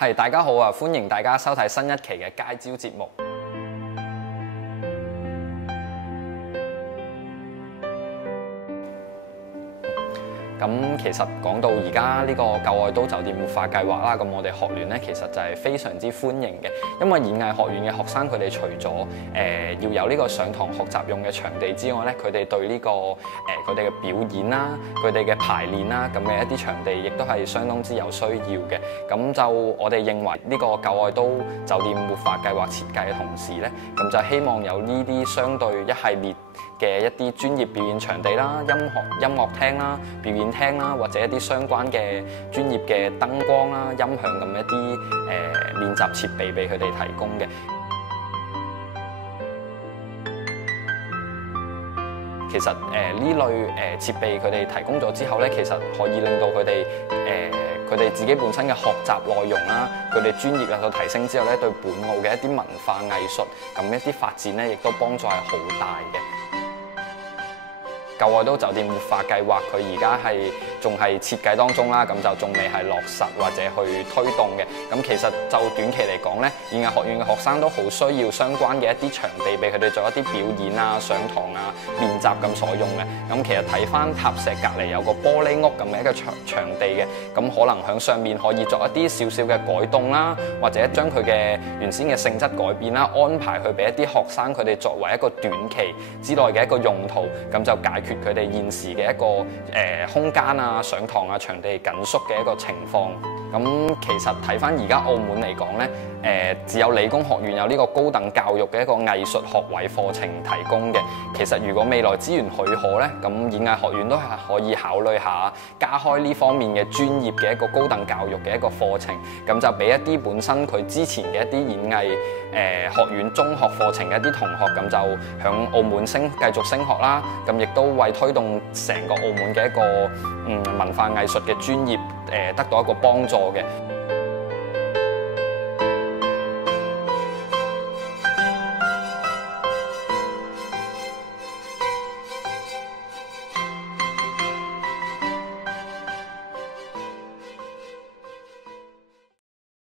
係，大家好啊！歡迎大家收睇新一期嘅街招節目。咁其實講到而家呢個舊愛都酒店活化計劃啦，咁我哋學聯咧其實就係非常之歡迎嘅，因為演藝學院嘅學生佢哋除咗要有呢個上堂學習用嘅場地之外咧，佢哋對呢個佢哋嘅表演啦、佢哋嘅排練啦咁嘅一啲場地，亦都係相當之有需要嘅。咁就我哋認為呢個舊愛都酒店活化計劃設計嘅同時咧，咁就希望有呢啲相對一系列嘅一啲專業表演場地啦、音樂廳啦、表演廳啦，或者一啲相關嘅專業嘅燈光啦、音響咁一啲練習設備俾佢哋提供嘅。其實呢類設備佢哋提供咗之後咧，其實可以令到佢哋自己本身嘅學習內容啦，佢哋專業有所提升之後咧，對本澳嘅一啲文化藝術咁一啲發展咧，亦都幫助係好大嘅。舊愛都酒店活化計劃，佢而家仲係設計當中啦，咁就仲未係落實或者去推動嘅。咁其實就短期嚟講咧，演藝學院嘅學生都好需要相關嘅一啲場地俾佢哋做一啲表演啊、上堂啊、練習咁所用嘅。咁其實睇翻塔石隔離有個玻璃屋咁嘅一個場地嘅，咁可能喺上面可以作一啲少少嘅改動啦，或者將佢嘅原先嘅性質改變啦，安排去俾一啲學生佢哋作為一個短期之內嘅一個用途，咁就解決佢哋現時嘅一個空間啊、上堂啊、場地緊縮嘅一個情況。咁其實睇翻而家澳門嚟講咧，只有理工學院有呢個高等教育嘅一個藝術學位課程提供嘅。其實如果未來資源許可咧，咁演藝學院都係可以考慮下加開呢方面嘅專業嘅一個高等教育嘅一個課程，咁就俾一啲本身佢之前嘅一啲演藝學院中學課程嘅一啲同學，咁就響澳門繼續升學啦。咁亦都為推動成個澳門嘅一個文化藝術嘅專業得到一個幫助嘅。